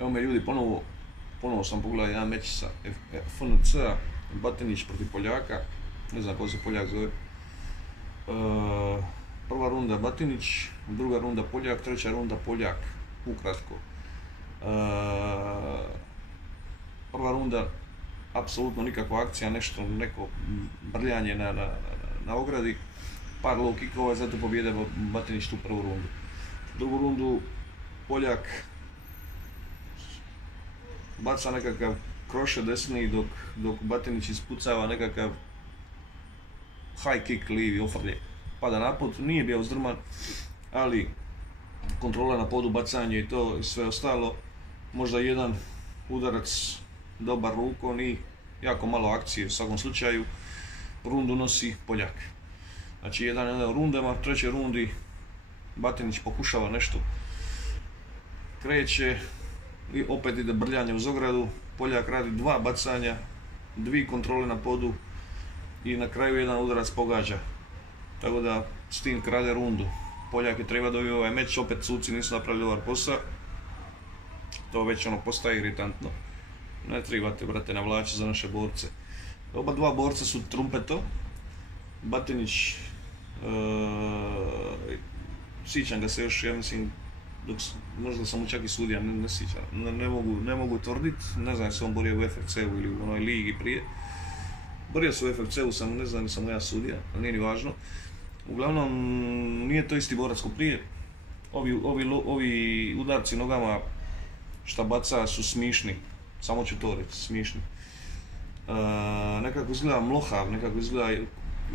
Evo me ljudi, ponovo sam pogledao jedan meč sa FNC-a, Batinić protiv Poljaka, ne znam ko se Poljak zove. Prva runda Batinić, druga runda Poljak, treća runda Poljak, ukratko. Prva runda, apsolutno nikakva akcija, neko brljanje na ogradi, par low kickova, zato pobjede Batinić tu prvu rundu. Drugu rundu Poljak baca nekakav kroše desni dok Batinić ispucava nekakav high kick lijevi, ofrlje. Pada napod, nije bio uzdrman, ali kontrola na podu, bacanje i to i sve ostalo. Možda jedan udarac dobar rukom i jako malo akcije u svakom slučaju. Rundu nosi Poljak. Znači jedan u rundama, u trećoj rundi Batinić pokušava nešto. Kreće i opet ide brljanje uz ogradu. Poljak radi dva bacanja, dvije kontrole na podu i na kraju jedan udarac pogađa. Tako da s tim krade rundu. Poljak je treba dobiti ovaj meč, opet suci nisu napravili dobar posao. To već postaje iritantno. Ne trebate, brate, navlači za naše borce. Oba dva borca su trumpeto. Batinić, sjećam ga se još, ja mislim, možda sam mu čak i sudio, ne sjećam, ne mogu tvrditi, ne znam se on borio u FFC-u ili u onoj ligi prije. Borio se u FFC-u, ne znam, nisam ja sudija, ali nije ni važno. Uglavnom, nije to isti borac ko prije. Ovi udarci nogama šta baca su smišni, samo ću to reći, smišni. Nekako izgleda mlohav, nekako izgleda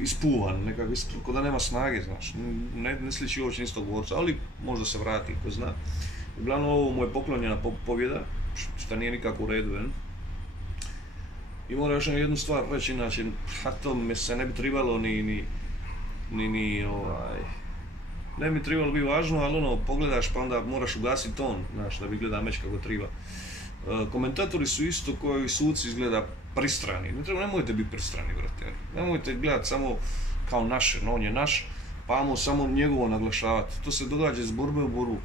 ispuvan, nekako ko da nema snage, znaš. Ne sliči uopće istog borca, ali možda se vrati, ko zna. Uglavnom, ovo mu je poklonjena pobjeda, što nije nikako u redu, I moram još jednu stvar reći, inače, to mi se ne bi trebalo ne bi trebalo biti važno, ali pogledaš pa onda moraš ugasiti ton, znaš, da bi gleda meč kako treba. Komentatori su isto koji suci izgleda pristrani. Nemojte biti pristrani, brate. Nemojte gledati samo kao naše, on je naš, pa ajmo samo njegovo naglašavati. To se događa iz borbe u borbu.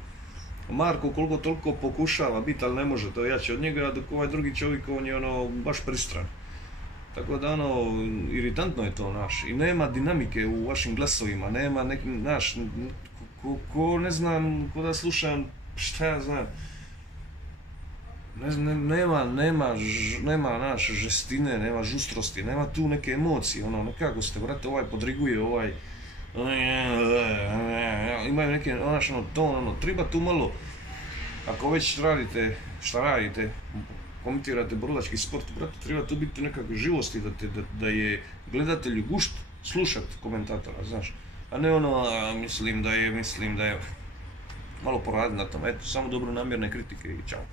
Marko koliko toliko pokušava biti, ali ne može, to je jače od njega, dok ovaj drugi čovjek, on je baš pristran. Tako da iritantno je to, naš. I nema dinamike u vašim glasovima, nema neki, naš, ne znam, ko da slušam, šta ja znam. Nema naš žestine, nema žustrosti, nema tu neke emocije, nekako ste, brate, ovaj podriguje, ovaj, imaju neke, ton, treba tu malo, ako već radite, šta radite, komentirate borilački sport, brate, treba tu biti nekakve živosti, da je gledatelju gušt slušat komentatora, znaš, a ne mislim da je, malo poradi na tom, eto, samo dobronamjerne kritike i čao.